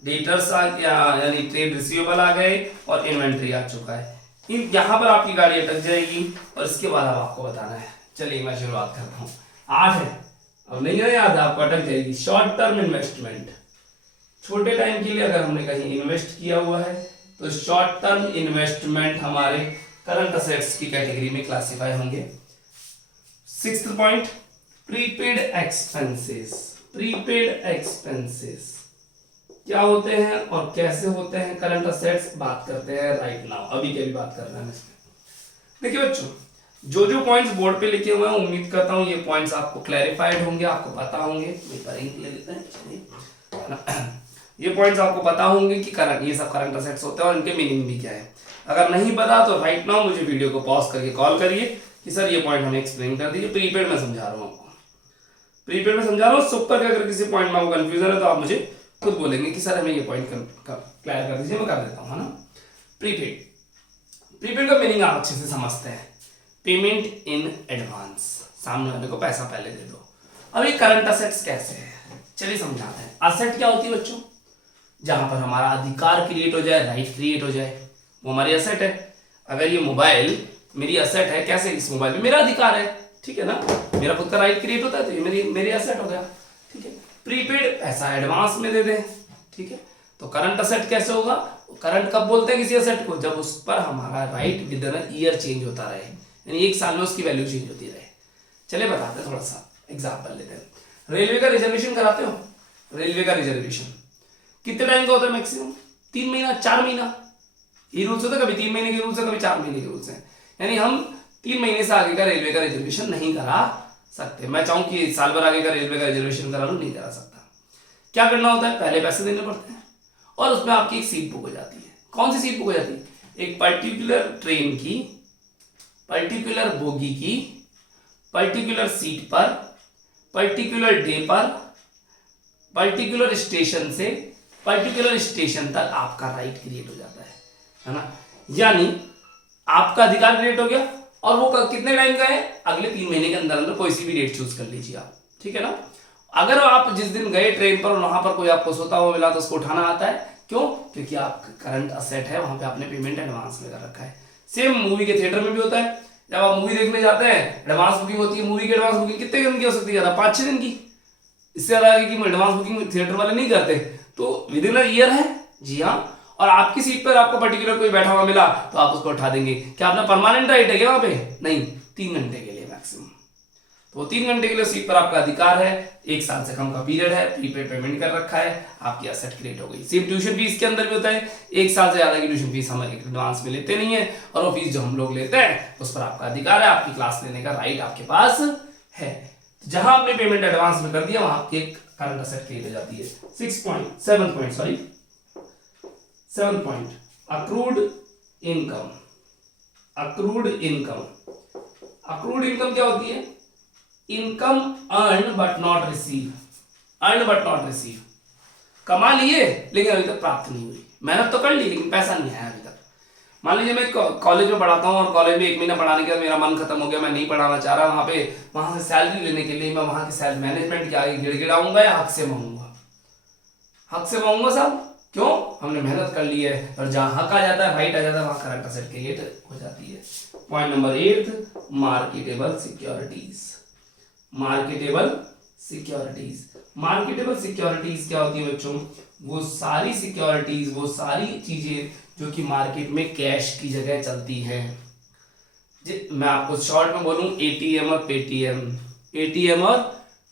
डेटर्स आ गया यानी ट्रेड रिसीवेबल आ गए और इन्वेंट्री आ चुका है। यहाँ पर आपकी गाड़ी अटक जाएगी और इसके बाद अब आपको बताना है। चलिए मैं शुरुआत करता हूँ। 8 है, अब नहीं है याद, आपको अटक जाएगी। शॉर्ट टर्म इन्वेस्टमेंट, छोटे टाइम के लिए अगर हमने कहीं इन्वेस्ट किया हुआ है तो शॉर्ट टर्म इन्वेस्टमेंट हमारे करंट असेट्स की कैटेगरी में क्लासिफाई होंगे। 6th point, prepaid expenses. Prepaid expenses क्या होते हैं और कैसे होते हैं करंट असेट्स, बात करते हैं राइट नाउ, अभी के भी बात कर रहे हैं इसमें। देखिए बच्चों, जो जो पॉइंट्स बोर्ड पे लिखे हुए हैं उम्मीद करता हूँ ये पॉइंट्स आपको क्लैरिफाइड होंगे, आपको पता होंगे। ये पॉइंट्स आपको पता होंगे कि करंट, ये सब करंट असेट्स होते हैं और इनके मीनिंग भी क्या है। अगर नहीं पता तो राइट नाउ मुझे वीडियो को पॉज करके कॉल करिए कि सर ये पॉइंट हमें एक्सप्लेन कर दीजिए। प्रीपेड में समझा रहा हूँ आपको, प्रीपेड में समझा रहा हूँ। सुपर के अगर किसी पॉइंट में आपको कंफ्यूजन है तो आप मुझे खुद बोलेंगे कि सर हमें ये पॉइंट क्लियर कर दीजिए, मैं कर देता हूँ, है ना। प्रीपेड, प्रीपेड का मीनिंग आप अच्छे से समझते हैं। पेमेंट इन एडवांस, सामने वाले को पैसा पहले दे दो। अब ये करंट असेट्स कैसे है, चलिए समझाते हैं। असेट क्या होती है बच्चों, जहां पर हमारा अधिकार क्रिएट हो जाए, राइट क्रिएट हो जाए, वो हमारी असेट है। अगर ये मोबाइल मेरी असेट है, कैसे, इस मोबाइल में मेरा अधिकार है, ठीक है ना, मेरा खुद का राइट क्रिएट होता है तो ये मेरी असेट हो गया, ठीक है। प्रीपेड पैसा एडवांस में दे दें, ठीक है। तो करंट असेट कैसे होगा, करंट कब बोलते हैं किसी असेट को, जब उस पर हमारा right with in year change होता रहे, यानी 1 साल में उसकी वैल्यू चेंज होती रहे। चलिए बताते हैं, थोड़ा सा एग्जाम्पल लेते हैं। रेलवे का रिजर्वेशन कराते हो, रेलवे का रिजर्वेशन कितने टाइम का होता है मैक्सिमम, 3 महीना 4 महीना, ये रूल्स होता है। कभी 3 महीने के रूल्स है, कभी 4 महीने के रूल्स हैं, यानी हम 3 महीने से आगे का रेलवे का रिजर्वेशन नहीं करा सकते। मैं चाहूं कि साल भर आगे का रेलवे का रिजर्वेशन करा लूं, नहीं करा सकता। क्या करना होता है, पहले पैसे देने पड़ते हैं और उसमें आपकी एक सीट बुक हो जाती है। कौन सी सीट बुक हो जाती है, एक पर्टिकुलर ट्रेन की, पर्टिकुलर बोगी की, पर्टिकुलर सीट पर, पर्टिकुलर डे पर, पर्टिकुलर स्टेशन से पर्टिकुलर स्टेशन तक आपका राइट क्रिएट हो जाता है ना। यानी आपका अधिकार क्रिएट हो गया और वो कितने टाइम का है, अगले 3 महीने के अंदर अंदर कोई सी भी डेट चूज कर लीजिए आप, ठीक है ना। अगर आप जिस दिन गए ट्रेन पर और वहां पर कोई आपको सोता हुआ मिला तो उसको उठाना आता है, क्यों, क्योंकि आप करंट असेट है, वहां पे आपने पेमेंट एडवांस में कर रखा है। सेम मूवी के थिएटर में भी होता है, जब आप मूवी देखने जाते हैं एडवांस बुकिंग होती है। मूवी की एडवांस बुकिंग कितने दिन की हो सकती है, ज्यादा 5-6 दिन की, इससे ज्यादा की एडवांस बुकिंग थिएटर वाले नहीं करते, तो विद इन ईयर है। जी हाँ, और आपकी सीट पर आपको पर्टिकुलर कोई बैठा हुआ मिला तो आप उसको उठा देंगे। क्या अपना परमानेंट राइट है क्या वहां पे, नहीं, 3 घंटे के लिए मैक्सिमम, तो 3 घंटे के लिए सीट पर आपका अधिकार है। 1 साल से कम का पीरियड है, प्रीपेड पेमेंट कर रखा है, आपकी असेट क्रिएट हो गई। सेम ट्यूशन फीस के अंदर भी होता है, 1 साल से ज्यादा की ट्यूशन फीस हम एडवांस में लेते नहीं है, और वो फीस जो हम लोग लेते हैं उस पर आपका अधिकार है, आपकी क्लास लेने का राइट आपके पास है। जहां आपने पेमेंट एडवांस में कर दिया वहां आपकी एक करंट असेट क्रिएट हो जाती है। 7 point, accrued income. Accrued income, accrued income क्या होती है, income earn but not receive, earn but not receive, कमा लिए लेकिन अभी तक प्राप्त नहीं हुई, मेहनत तो कर ली लेकिन पैसा नहीं आया अभी तक। मान लीजिए मैं कॉलेज में पढ़ाता हूँ और कॉलेज में 1 महीना पढ़ाने के बाद मेरा मन खत्म हो गया, मैं नहीं पढ़ाना चाह रहा, वहां से सैलरी लेने के लिए मैं वहां के सैलरी मैनेजमेंट के आगे गिड़गिड़ाऊंगा या हक से मांगूंगा, हक से मांगूंगा साहब, क्यों, हमने मेहनत कर ली है। और जहां हक आ जाता है, राइट आ जाता है, वहां करंट असेट क्रिएट हो जाती है। Point number 8, marketable securities. Marketable securities, marketable securities क्या होती है बच्चों, वो सारी सिक्योरिटीज, वो सारी चीजें जो कि मार्केट में कैश की जगह चलती हैं। मैं आपको शॉर्ट में बोलूं, एटीएम और पेटीएम, एटीएम और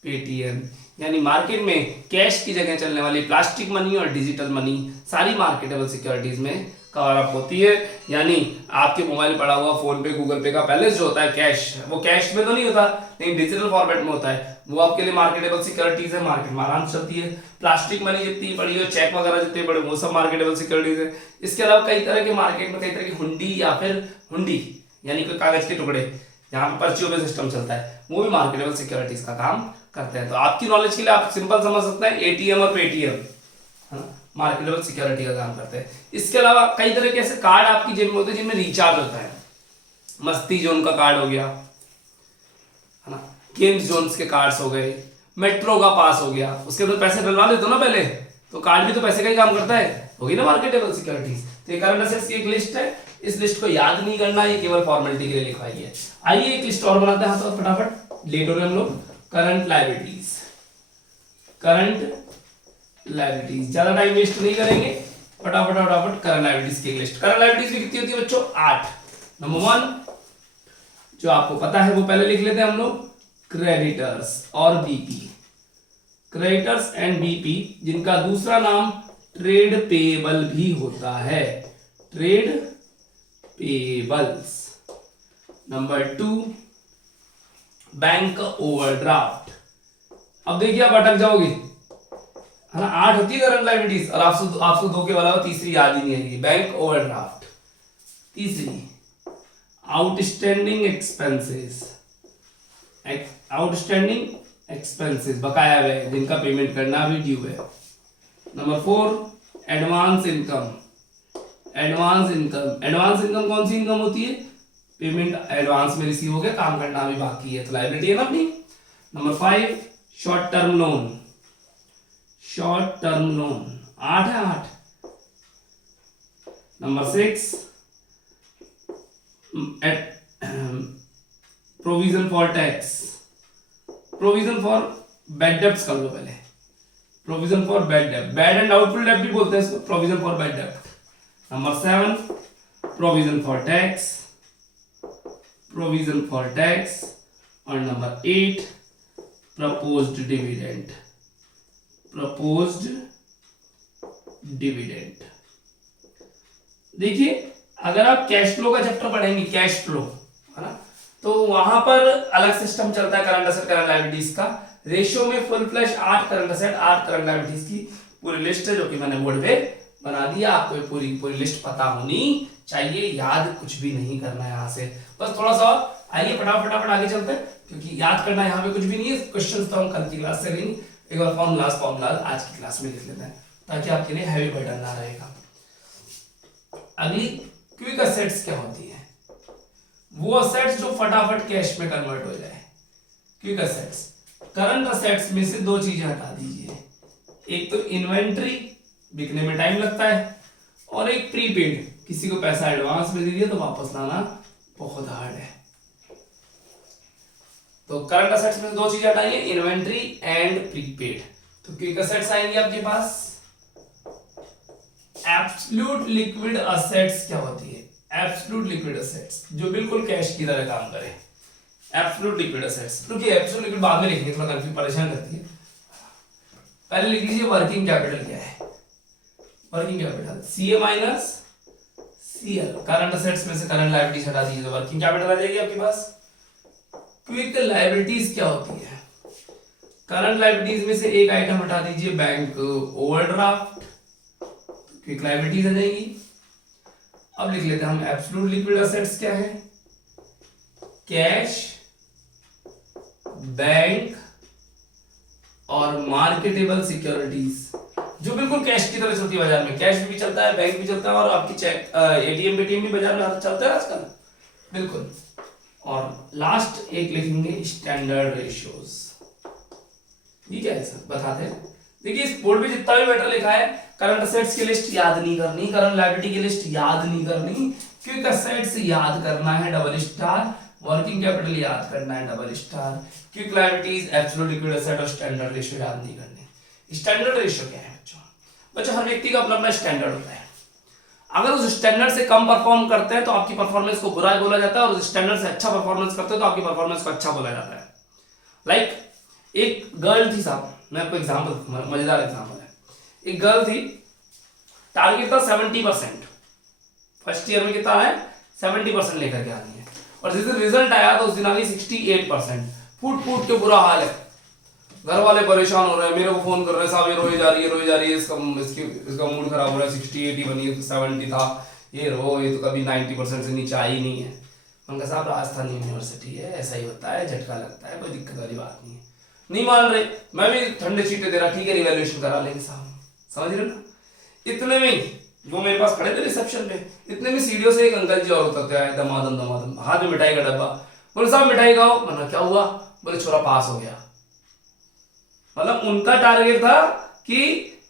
पेटीएम, यानी मार्केट में कैश की जगह चलने वाली प्लास्टिक मनी और डिजिटल मनी सारी मार्केटेबल सिक्योरिटीज में कवर अप होती है। यानी आपके मोबाइल पड़ा हुआ, फोन पे, गूगल पे का बैलेंस जो होता है कैश, वो कैश में तो नहीं होता लेकिन डिजिटल फॉर्मेट में होता है, वो आपके लिए मार्केटेबल सिक्योरिटीज है, मार्केट में आराम से चलती है। प्लास्टिक मनी जितनी पड़ी हो, चेक वगैरह जितने पड़े, वो सब मार्केटेबल सिक्योरिटीज है। इसके अलावा कई तरह के मार्केट में कई तरह की हुंडी या फिर हुंडी यानी कोई कागज के टुकड़े जहां पर पर्चियों पे सिस्टम चलता है, वो भी मार्केटेबल सिक्योरिटीज का काम करते हैं। तो आपकी नॉलेज के लिए आप सिंपल समझ सकते हैं, एटीएम और पेटीएम मार्केटेबल सिक्योरिटी का काम करते हैं। इसके अलावा कई तरह के ऐसे कार्ड आपकी जेब में होते हैं जिनमें रिचार्ज होता है, मस्ती जोन का कार्ड हो गया, है ना, गेम्स जोन्स के कार्ड्स हो गए, मेट्रो का पास हो गया, उसके अंदर पैसे डलवा देते हो ना पहले, तो कार्ड भी तो पैसे का ही काम करता है, होगी ना मार्केटेबल सिक्योरिटीज। तो ये करंट असेट्स की एक लिस्ट है, इस लिस्ट को याद नहीं करना, ये केवल फॉर्मेलिटी के लिए लिखवाई है। आइए एक लिस्ट और बनाते हैं तो फटाफट, लेट हो रहे हम लोग। करंट लायबिलिटीज, करंट लायबिलिटीज, ज्यादा टाइम वेस्ट नहीं करेंगे, फटाफट फटाफट करंट लायबिलिटीज की लिस्ट। करंट लायबिलिटीज भी कितनी होती है बच्चों? 8। नंबर 1 जो आपको पता है वो पहले लिख लेते हैं हम लोग, क्रेडिटर्स और बीपी, क्रेडिटर्स एंड बीपी, जिनका दूसरा नाम ट्रेड पेएबल भी होता है, trade payables. Number 2 bank overdraft. अब देखिए आप अटक जाओगे, है ना, 8 होती है करंट लायबिलिटीज और आपको 2 के अलावा तीसरी याद ही नहीं आएगी, बैंक ओवरड्राफ्ट। तीसरी आउटस्टैंडिंग एक्सपेंसेस, आउटस्टैंडिंग एक्सपेंसेस, बकाया हुए जिनका पेमेंट करना भी ड्यू है। Number 4 advance income, advance income, advance income कौन सी इनकम होती है? पेमेंट एडवांस में रिसीव हो गया, काम करना भी बाकी है तो लायबिलिटी है ना अपनी। Number 5 short term loan, short term loan 8 है 8। Number 6 provision for tax, provision for bad debts कर लो पहले, प्रोविजन फॉर बैड डेब्ट, बैड एंड डाउटफुल डेब्ट भी बोलते हैं इसको, प्रोविजन फॉर बैड डेब्ट। Number 7 provision for tax, provision for tax. और number 8 proposed dividend, proposed dividend. देखिए अगर आप कैश फ्लो का चैप्टर पढ़ेंगे, कैश फ्लो, है ना, तो वहां पर अलग सिस्टम चलता है करंट असेट करंट लायबिलिटीज का। रेशियो में full flash 8 current asset 8 current liabilities की पूरी लिस्ट है, जो कि मैंने बोर्ड पे बना दिया। आपको पूरी पूरी लिस्ट पता होनी चाहिए, याद कुछ भी नहीं करना है यहाँ से, बस थोड़ा सा। आइए फटाफट आगे चलते हैं, क्योंकि याद करना यहाँ पे कुछ भी नहीं है। क्वेश्चन तो हम कल की क्लास से लेंगे, एक बार फॉर्मूलाज आज की क्लास में लिख लेते हैं ताकि आपके लिए हैवी बर्डन ना रहेगा। अगली क्विक असेट्स क्या होती है? वो असेट्स जो फटाफट कैश में कन्वर्ट हो जाए, क्विक असेट्स। करंट असेट्स में से 2 चीजें हटा दीजिए, एक तो इन्वेंट्री, बिकने में टाइम लगता है, और एक प्रीपेड, किसी को पैसा एडवांस में दे दिया तो वापस लाना बहुत हार्ड है। तो करंट असेट्स में 2 चीजें हटाइए, इन्वेंट्री एंड प्रीपेड। तो क्विक असेट्स आएंगे आपके पास। एब्सोल्यूट लिक्विड असेट्स क्या होती है? एब्सोल्यूट लिक्विड असेट्स जो बिल्कुल कैश की तरह काम करे, एब्सोल्यूट लिक्विड असेट्स। क्योंकि एब्सोल्यूट लिक्विड बाद में लिखेंगे, थोड़ा कंफ्यूज परेशान करती है। पहले लिख लीजिए वर्किंग कैपिटल क्या है। Working capital CA minus CL. Current assets में से करंट लायबिलिटीज हटा दीजिए तो वर्किंग कैपिटल आ जाएगी आपके पास। क्विक लायबिलिटीज क्या होती है? करंट लायबिलिटीज में से एक आइटम हटा दीजिए, बैंक ओवरड्राफ्ट, क्विक लायबिलिटीज आ जाएगी। अब लिख लेते हैं हम एब्सोल्यूट लिक्विड असेट्स क्या है? कैश, बैंक और मार्केटेबल सिक्योरिटीज, जो बिल्कुल कैश की तरह चलती है बाजार में। कैश भी चलता है, बैंक भी चलता है, और आपकी चेक एटीएम बीटीएम भी बाजार में चलता है आजकल, बिल्कुल। और लास्ट एक लिखेंगे स्टैंडर्ड रेशियोज। ठीक है सर, बताते हैं। देखिए इस बोर्ड पे जितना भी मैटर लिखा है, करंट असेट्स की लिस्ट याद नहीं करनी, करंट लायबिलिटी की लिस्ट याद नहीं करनी, क्विक असेट्स याद करना है डबल स्टार, वर्किंग कैपिटल याद करना है double star, quick liabilities, absolute liquid asset और स्टैंडर्ड रेशियो याद नहीं करने। स्टैंडर्ड रेशियो क्या है बच्चों? हर व्यक्ति का अपना अपना स्टैंडर्ड होता है। अगर उस स्टैंडर्ड से कम परफॉर्म करते हैं तो आपकी परफॉर्मेंस को बुरा बोला जाता है, और उस स्टैंडर्ड से अच्छा परफॉर्मेंस करते हैं तो आपकी परफॉर्मेंस को अच्छा बोला जाता है। लाइक एक गर्ल थी साहब, मैं आपको एग्जांपल, मजेदार एग्जांपल है। एक गर्ल थी, टारगेट था 70%, फर्स्ट ईयर में कितना है? 70% लेकर के आनी है, और जिस दिन रिजल्ट आया तो उस दिन आ गई 68%। फूट फूट के बुरा हाल है, घर वाले परेशान हो रहे हैं, मेरे को फोन कर रहे हैं, साहब ये रोई जा रही है, इसका मूड खराब हो रहा है, 68 बनी है तो 70 था, ये तो कभी 90% से नीचे आई नहीं है। उनका साहब राजस्थान यूनिवर्सिटी है, ऐसा ही होता है, झटका लगता है, कोई दिक्कत वाली बात नहीं है। नहीं मान रहे, मैं भी ठंडे चीटे दे रहा, ठीक है रिवैल्यूएशन करा लेंगे साहब, समझ रहे ना। इतने में वो मेरे पास खड़े थे रिसेप्शन पे, इतने में सीढ़ियों से एक अंकल जी और उतरते आए, दमादम हाथ में मिठाई का डब्बा। बोले साहब मिठाई खाओ। मैंने क्या हुआ? बोले छोरा पास हो गया। मतलब उनका टारगेट था कि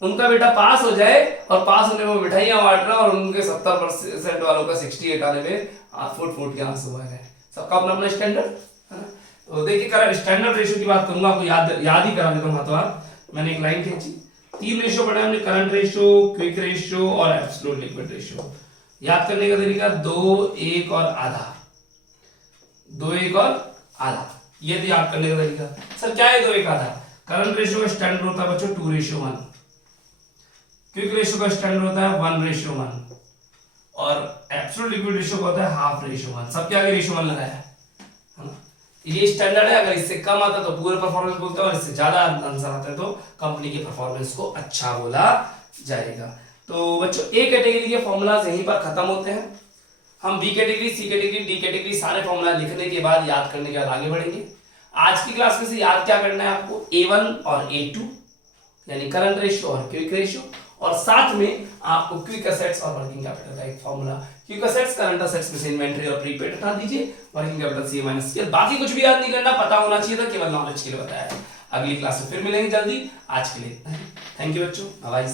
उनका बेटा पास हो जाए और पास होने में मिठाइयां बांट रहा और उनके 70% वालों का 68 आने में फुट फुट के आंसू आ गए। सबका अपना अपना स्टैंडर्ड है ना। तो देखिए स्टैंडर्ड रेशियो की बात करूंगा, आपको याद ही करा देता हूँ हाथों हाथ। मैंने एक लाइन खींची, 3 रेशियो पढ़े हमने, करंट रेशियो, क्विक रेशियो और एब्सोल्यूट लिक्विड रेशियो। याद करने का तरीका 2, 1 और आधा, 2, 1 और आधा, ये भी याद करने का तरीका। सर क्या है 2, 1 आधा? करंट रेशियो का स्टैंडर्ड होता है बच्चों 2:1, क्विक रेशियो का स्टैंडर्ड होता है 1:1 और एब्सोल्यूट लिक्विड रेशियो का होता है 1/2:1। सबके आगे रेशियो 1 लगाया है ना। ये स्टैंडर्ड है, अगर इससे कम आता है तो पूरे परफॉर्मेंस बोलते हैं और इससे ज्यादा आंसर आता है तो कंपनी की परफॉर्मेंस को अच्छा बोला जाएगा। तो बच्चों ए कैटेगरी के फॉर्मूलाज यहीं पर खत्म होते हैं। हम B category, C category, D category सारे फॉर्मूला लिखने के बाद, याद करने के बाद आगे बढ़ेंगे। आज की क्लास में से याद क्या करना है आपको? A1 और A2 यानी करंट रेशियो और क्विक रेशियो, और साथ में आपको क्विक एसेट्स और वर्किंग कैपिटल का एक formula. Quick assets current assets में से इन्वेंटरी और प्रीपेड हटा दीजिए, वर्किंग कैपिटल सी माइनस के, बाकी कुछ भी याद नहीं करना, पता होना चाहिए था, केवल नॉलेज के लिए बताया है। अगली क्लास में फिर मिलेंगे जल्दी। आज के लिए थैंक यू बच्चों, बाय।